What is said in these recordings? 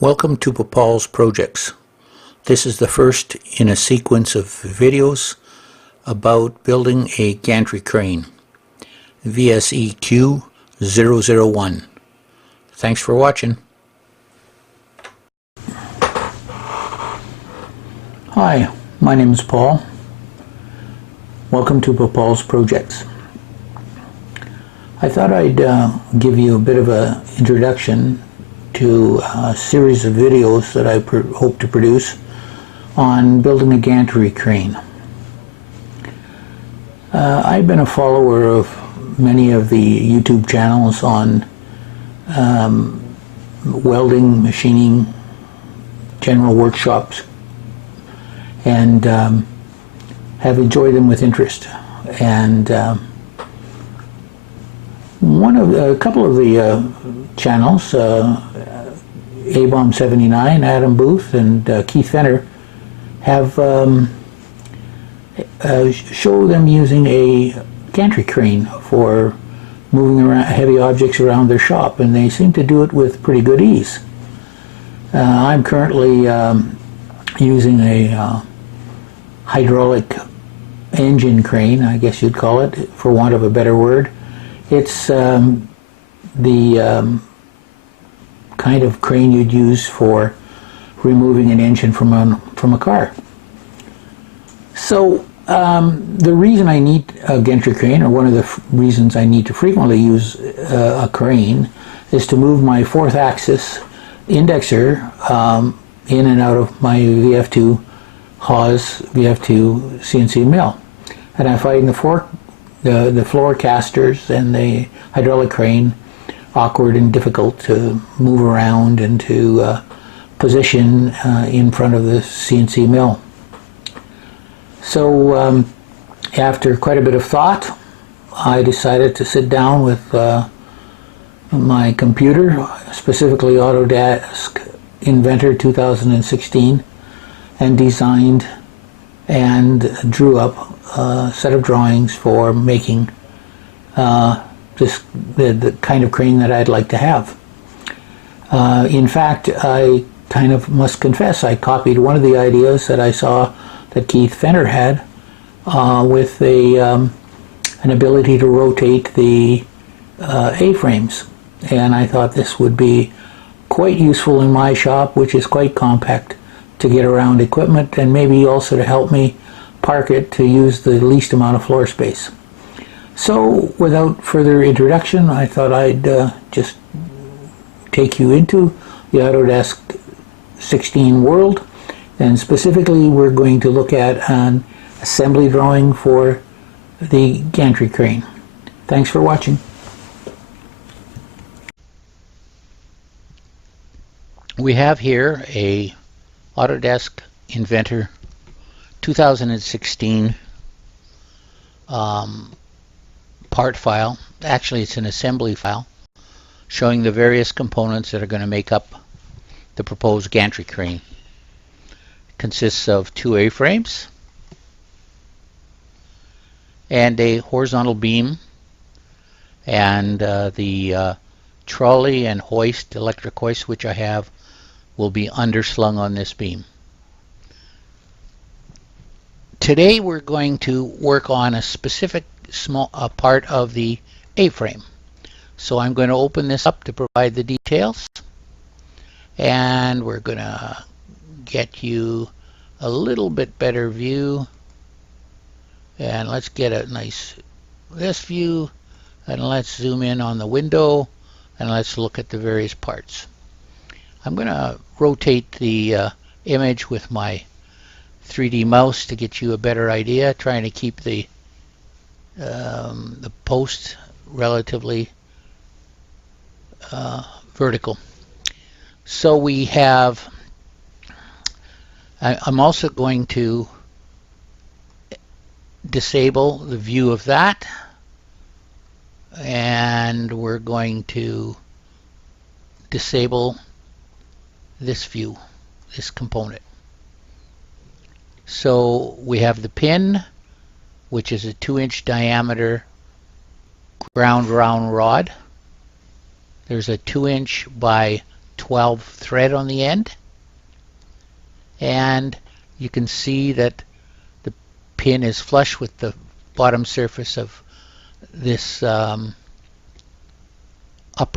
Welcome to Papaul's projects. This is the first in a sequence of videos about building a gantry crane, VSEQ 001. Thanks for watching. Hi, my name is Paul. Welcome to Papaul's projects. I thought I'd give you a bit of an introduction to a series of videos that I hope to produce on building a gantry crane. I've been a follower of many of the YouTube channels on welding, machining, general workshops, and have enjoyed them with interest. And a couple of the channels, A-Bomb79, Adam Booth, and Keith Fenner, have show them using a gantry crane for moving around heavy objects around their shop, and they seem to do it with pretty good ease. I'm currently using a hydraulic engine crane, I guess you'd call it, for want of a better word. It's the kind of crane you'd use for removing an engine from a car. So the reason I need a gantry crane, or one of the reasons I need to frequently use a crane, is to move my fourth axis indexer in and out of my VF2 Haas VF2 CNC mill. And I find the floor casters and the hydraulic crane awkward and difficult to move around and to position in front of the CNC mill. So after quite a bit of thought, I decided to sit down with my computer, specifically Autodesk Inventor 2016, and designed and drew up a set of drawings for making the kind of crane that I'd like to have. In fact, I kind of must confess I copied one of the ideas that I saw that Keith Fenner had with an ability to rotate the A-frames, and I thought this would be quite useful in my shop, which is quite compact, to get around equipment, and maybe also to help me park it to use the least amount of floor space. So without further introduction, I thought I'd just take you into the Autodesk 16 world, and specifically we're going to look at an assembly drawing for the gantry crane. Thanks for watching. We have here a Autodesk Inventor 2016 part file. Actually, it's an assembly file showing the various components that are going to make up the proposed gantry crane. It consists of two A-frames and a horizontal beam, and the trolley and hoist, electric hoist, which I have, will be underslung on this beam. Today we're going to work on a specific small part of the A-frame. So I'm going to open this up to provide the details, and we're going to get you a little bit better view, and let's get a nice this view, and let's zoom in on the window, and let's look at the various parts. I'm going to rotate the image with my 3D mouse to get you a better idea, trying to keep the post relatively vertical. So we have, I'm also going to disable the view of that, and we're going to disable this view, this component. So we have the pin, which is a 2-inch diameter ground round rod. There's a 2-inch by 12 thread on the end, and you can see that the pin is flush with the bottom surface of this upper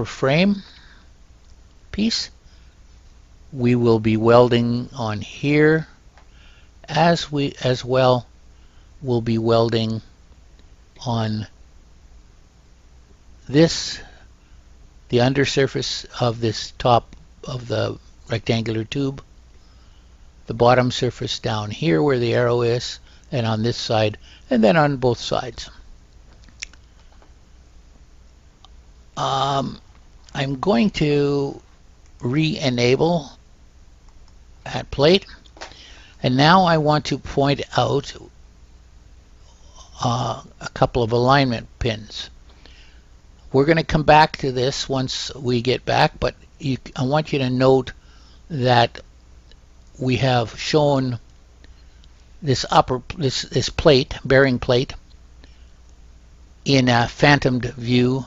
frame piece. We will be welding on here, as well we'll be welding on this, the undersurface of this top of the rectangular tube, the bottom surface down here where the arrow is, and on this side, and then on both sides. I'm going to re-enable that plate, and now I want to point out a couple of alignment pins. We're going to come back to this once we get back, but I want you to note that we have shown this this plate, bearing plate, in a phantomed view,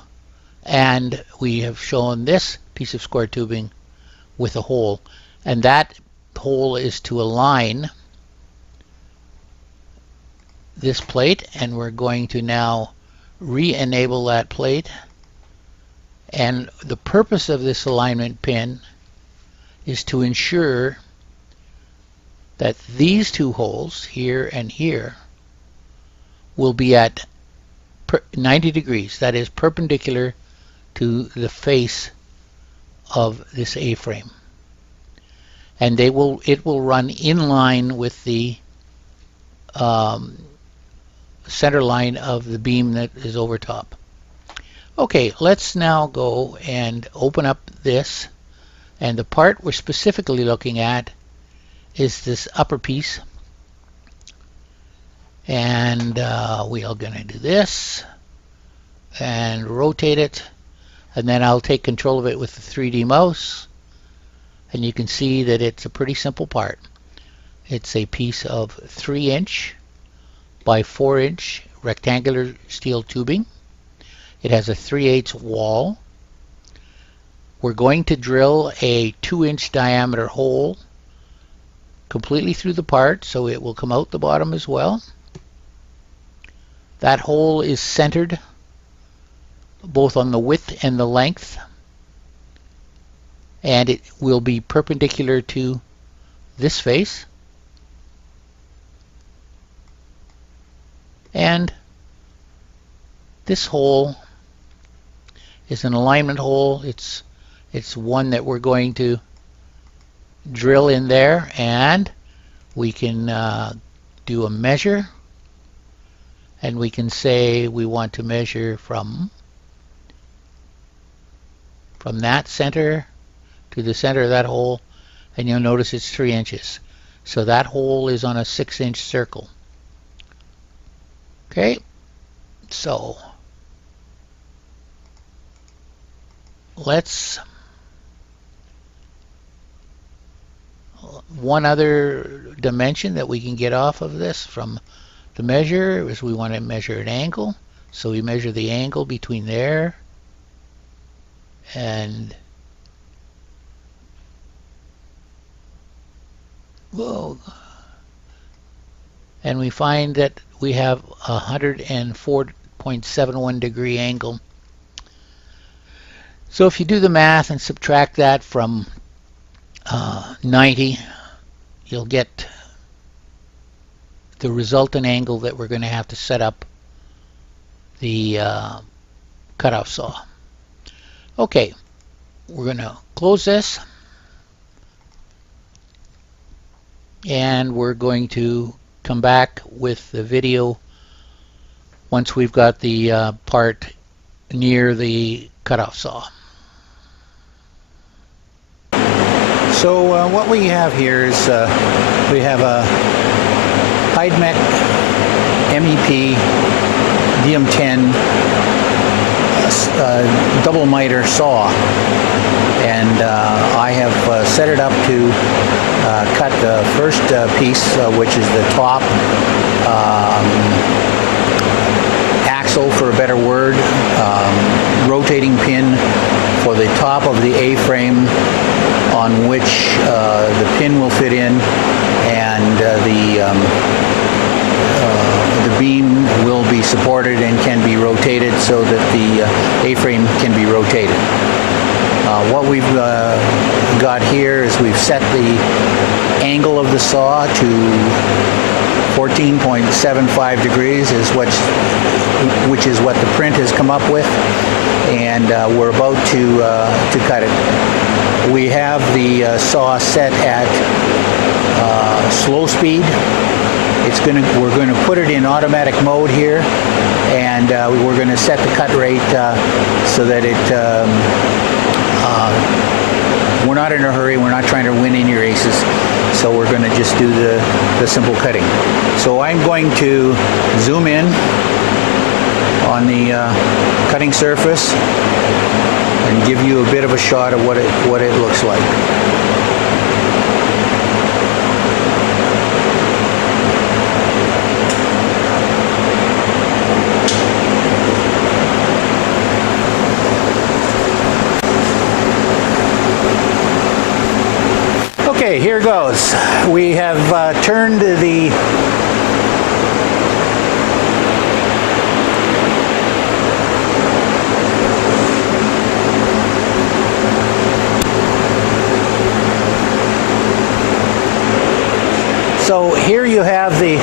and we have shown this piece of square tubing with a hole, and that hole is to align this plate, and we're going to now re-enable that plate. And the purpose of this alignment pin is to ensure that these two holes, here and here, will be at 90 degrees, that is perpendicular to the face of this A-frame. And it will run in line with the center line of the beam that is over top. Okay, let's now go and open up this, and the part we're specifically looking at is this upper piece, and we are going to do this and rotate it, and then I'll take control of it with the 3D mouse, and you can see that it's a pretty simple part. It's a piece of 3" by 4" rectangular steel tubing. It has a 3/8 wall. We're going to drill a 2" diameter hole completely through the part, so it will come out the bottom as well. That hole is centered both on the width and the length, and it will be perpendicular to this face. And this hole is an alignment hole. It's one that we're going to drill in there, and we can do a measure, and we can say we want to measure from that center to the center of that hole, and you'll notice it's 3 inches. So that hole is on a 6" circle. Okay, so let's, one other dimension that we can get off of this from the measure is we want to measure an angle. So we measure the angle between there and and we find that we have a 104.71 degree angle. So if you do the math and subtract that from 90, you'll get the resultant angle that we're going to have to set up the cutoff saw. Okay, we're going to close this, and we're going to come back with the video once we've got the part near the cutoff saw. So what we have here is we have a Hydmec MEP DM10 double miter saw, and I have set it up to cut the first piece, which is the top axle, for a better word, rotating pin for the top of the A-frame on which the pin will fit in, and the beam will be supported and can be rotated so that the A-frame can be rotated. What we've got here is we've set the angle of the saw to 14.75 degrees, which is what the print has come up with, and we're about to cut it. We have the saw set at slow speed. We're going to put it in automatic mode here, and we're going to set the cut rate so that we're not in a hurry. We're not trying to win in your aces, so we're going to just do the simple cutting. So I'm going to zoom in on the cutting surface and give you a bit of a shot of what it looks like. Okay, here goes. We have turned the So here you have the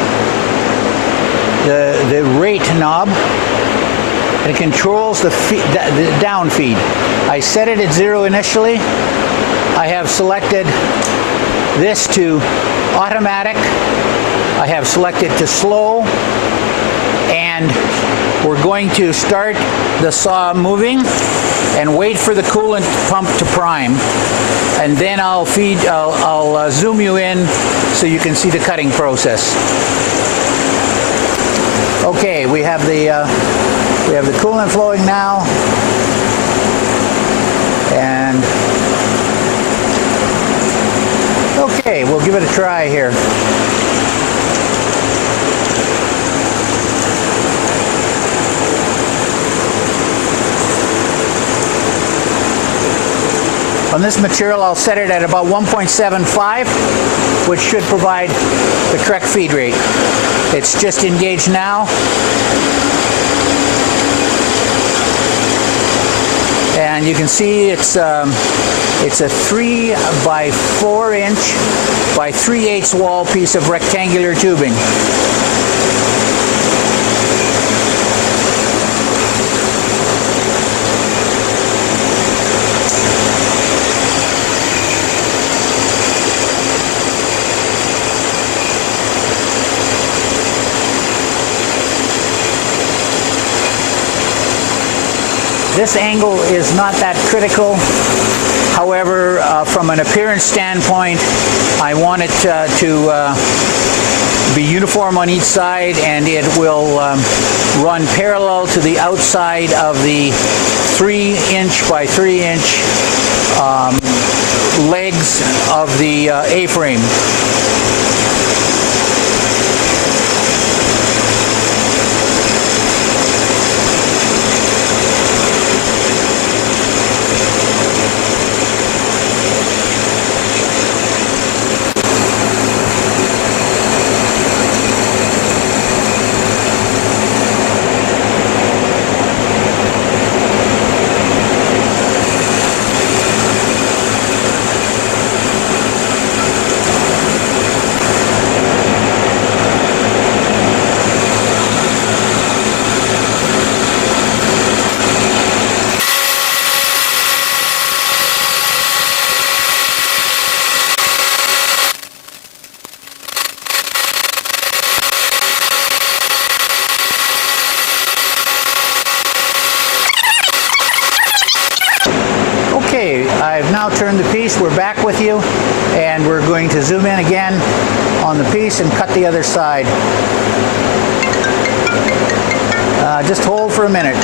rate knob. It controls the down feed. I set it at 0 initially. I have selected this to automatic. I have selected to slow, and we're going to start the saw moving and wait for the coolant pump to prime, and then I'll zoom you in so you can see the cutting process. Okay, we have the coolant flowing now, and okay, we'll give it a try here. On this material, I'll set it at about 1.75, which should provide the correct feed rate. It's just engaged now. And you can see it's a 3 by 4 inch by 3/8 wall piece of rectangular tubing. This angle is not that critical. However, from an appearance standpoint, I want it to be uniform on each side, and it will run parallel to the outside of the 3-inch by 3-inch legs of the A-frame. Okay, I've now turned the piece. We're back with you, and we're going to zoom in again on the piece and cut the other side. Just hold for a minute.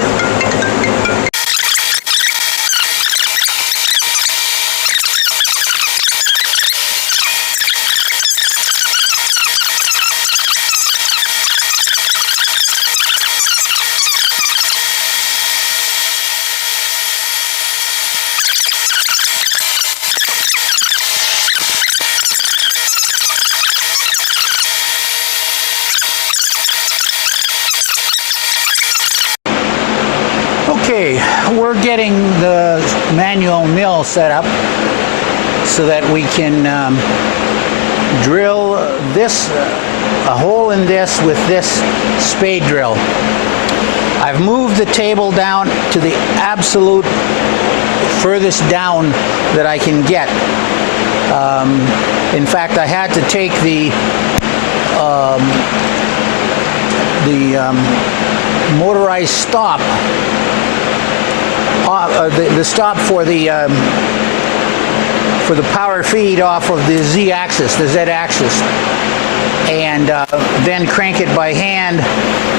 we're getting the manual mill set up so that we can drill this, a hole in this with this spade drill. I've moved the table down to the absolute furthest down that I can get. In fact, I had to take the motorized stop, the stop for the power feed off of the Z-axis, the Z-axis, and then crank it by hand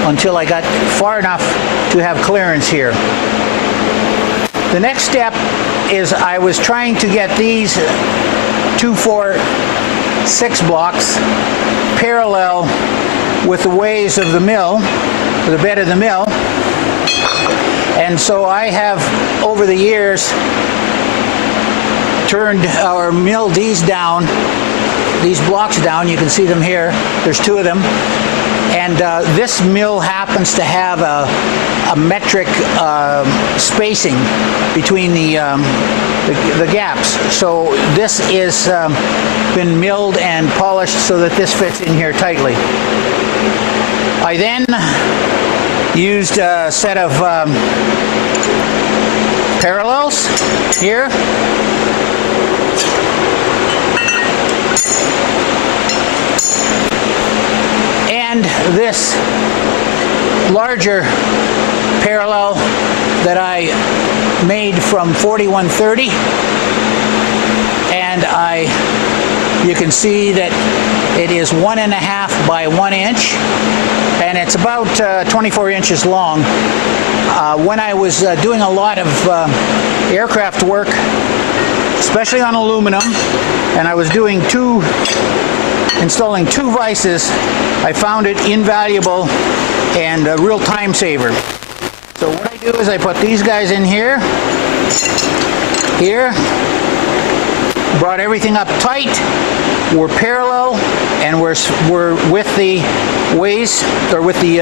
until I got far enough to have clearance here. The next step is I was trying to get these 2, 4, 6 blocks parallel with the ways of the mill, the bed of the mill, and so I have over the years turned or milled these down, these blocks down. You can see them here. There's 2 of them, and this mill happens to have a metric spacing between the gaps. So this is been milled and polished so that this fits in here tightly. I then used a set of parallels here. And this larger parallel that I made from 4130, and you can see that it is 1.5 by 1 inch, and it's about 24 inches long. When I was doing a lot of aircraft work, especially on aluminum, and I was doing installing 2 vices, I found it invaluable and a real time saver. So what I do is I put these guys in here, brought everything up tight, we're parallel, and we're with the ways, or with the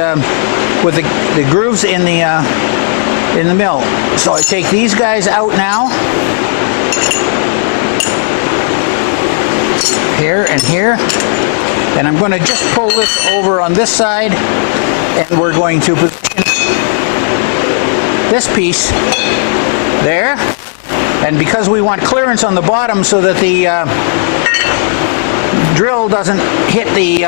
grooves in the mill. So I take these guys out now, here and here, and I'm going to just pull this over on this side, and we're going to position this piece there. And because we want clearance on the bottom so that the drill doesn't hit the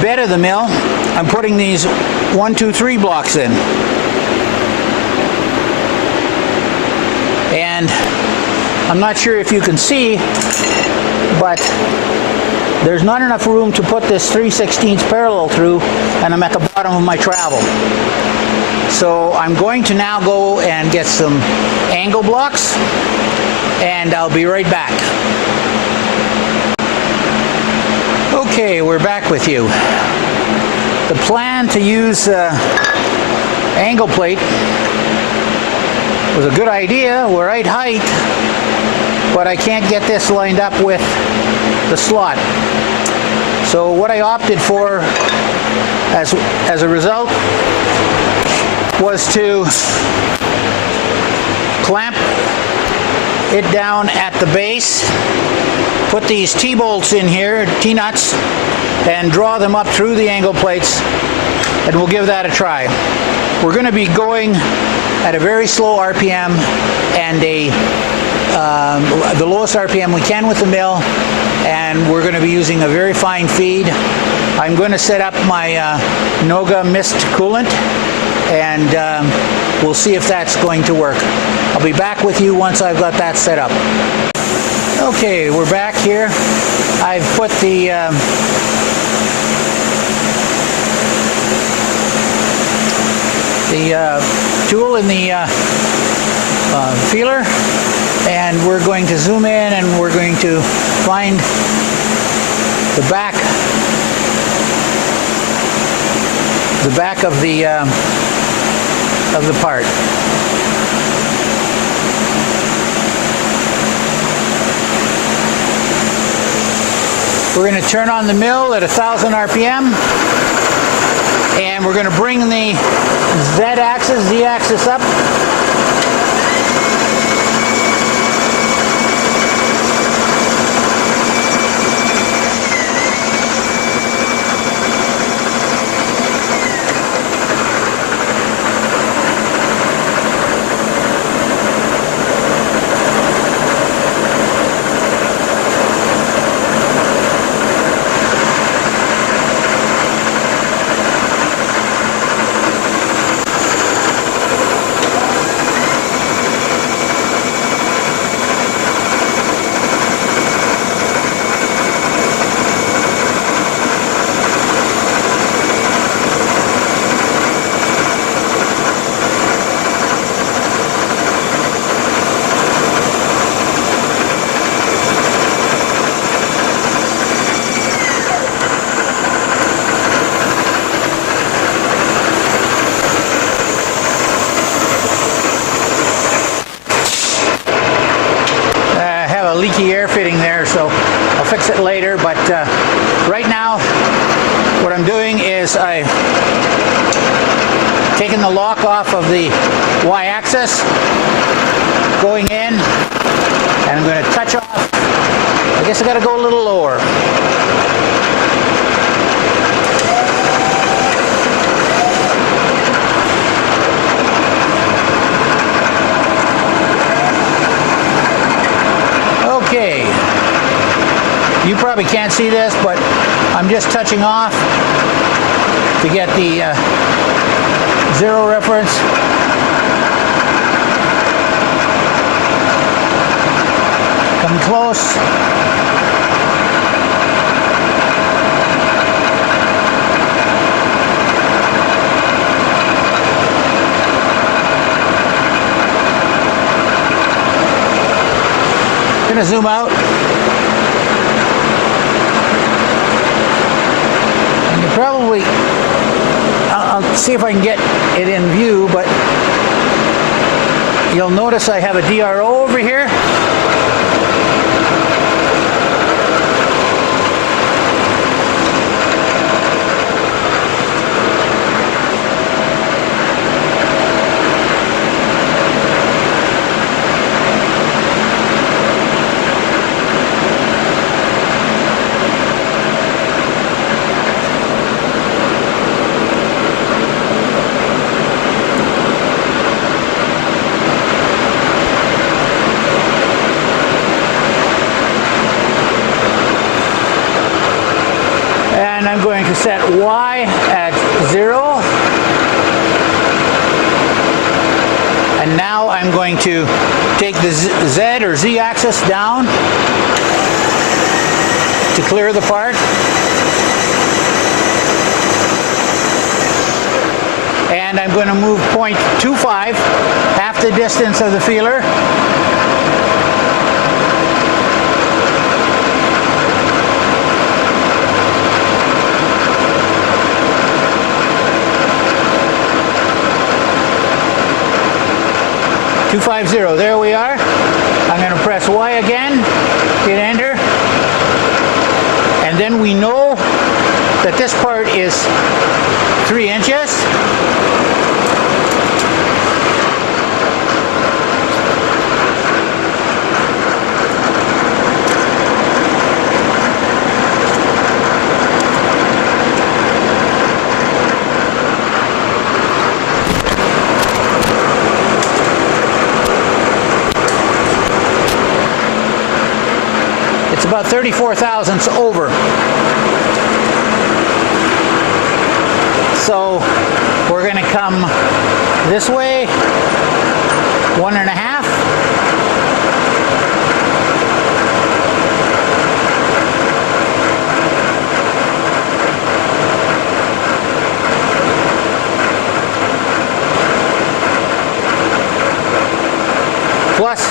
bed of the mill, I'm putting these 1, 2, 3 blocks in. And I'm not sure if you can see, but there's not enough room to put this 3/16 parallel through, and I'm at the bottom of my travel. So I'm going to now go and get some angle blocks, and I'll be right back. Okay, we're back with you. The plan to use angle plate was a good idea. We're right height, but I can't get this lined up with the slot. So what I opted for as a result was to clamp it down at the base, put these T-bolts in here, T-nuts, and draw them up through the angle plates, and we'll give that a try. We're going to be going at a very slow RPM and the lowest RPM we can with the mill, and we're going to be using a very fine feed. I'm going to set up my Noga mist coolant, and we'll see if that's going to work. I'll be back with you once I've got that set up. Okay, we're back here. I've put the tool in the feeler, and we're going to zoom in, and we're going to find the back of the part. We're going to turn on the mill at 1,000 RPM. And we're going to bring the Z-axis, Z-axis up. Leaky air fitting there, so I'll fix it later, but right now what I'm doing is I've taken the lock off of the Y-axis, going in, and I'm going to touch off. I guess I got to go a little lower. Okay, you probably can't see this, but I'm just touching off to get the zero reference. Coming close. I'm going to zoom out. And you probably, I'll see if I can get it in view, but you'll notice I have a DRO over here. I'm going to set Y at 0, and now I'm going to take the Z or Z axis down to clear the part, and I'm going to move 0.25, half the distance of the feeler. .250, there we are. I'm going to press Y again, hit enter, and then we know that this part is 3 inches. About 34 thousandths over. So we're going to come this way, 1.5. Plus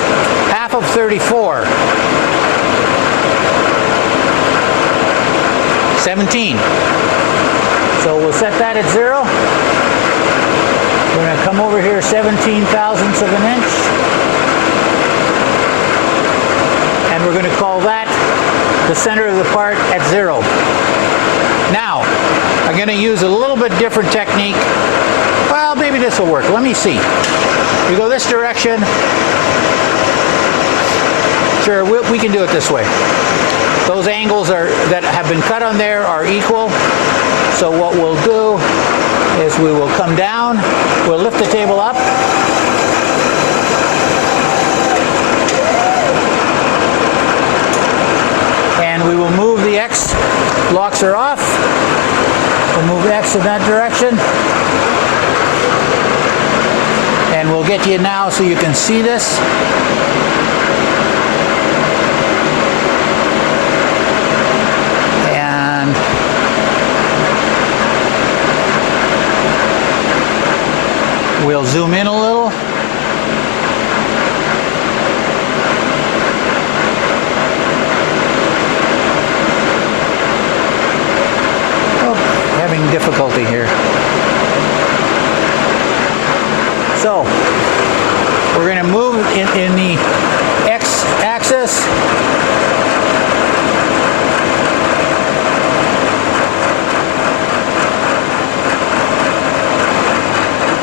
half of 34. 17. So we'll set that at 0. We're going to come over here 17 thousandths of an inch. And we're going to call that the center of the part at 0. Now, I'm going to use a little bit different technique. Well, maybe this will work. Let me see. We go this direction. Sure, we can do it this way. Those angles that have been cut on there are equal. So what we'll do is we will come down, we'll lift the table up, and we will move the X. Locks are off. We'll move X in that direction. And we'll get you now so you can see this. And we'll zoom in a little. Difficulty here. So we're going to move in the X axis.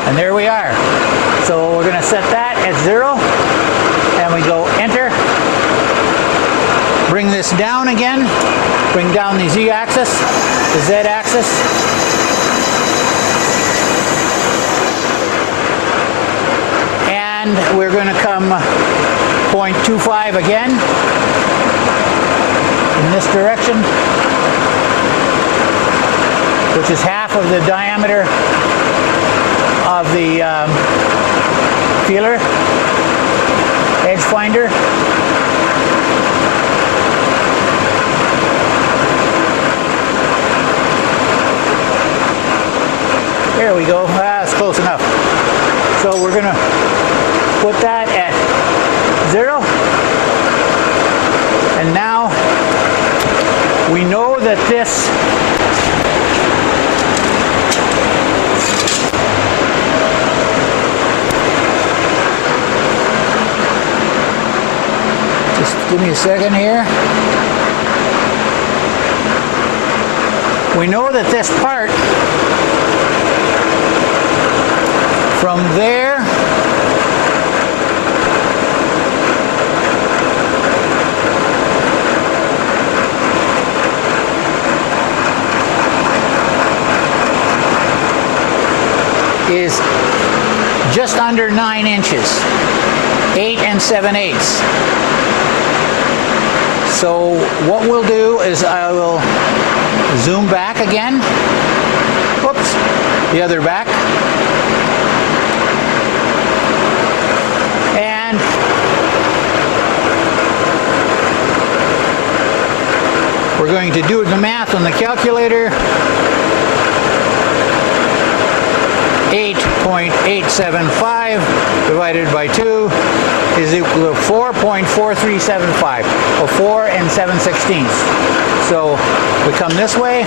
And there we are. So we're going to set that at 0 and we go enter. Bring this down again. Bring down the Z axis, the Z axis. And we're going to come 0.25 again in this direction, which is half of the diameter of the feeler, edge finder. There we go. That's close enough. So we're going to put that at 0. And now we know that this just give me a second here. We know that this part from there is just under 9 inches, 8 7/8. So what we'll do is I will zoom back again. Whoops, the other back. And we're going to do the math on the calculator. 8.875 divided by 2 is equal to 4.4375, or 4 7/16. So we come this way.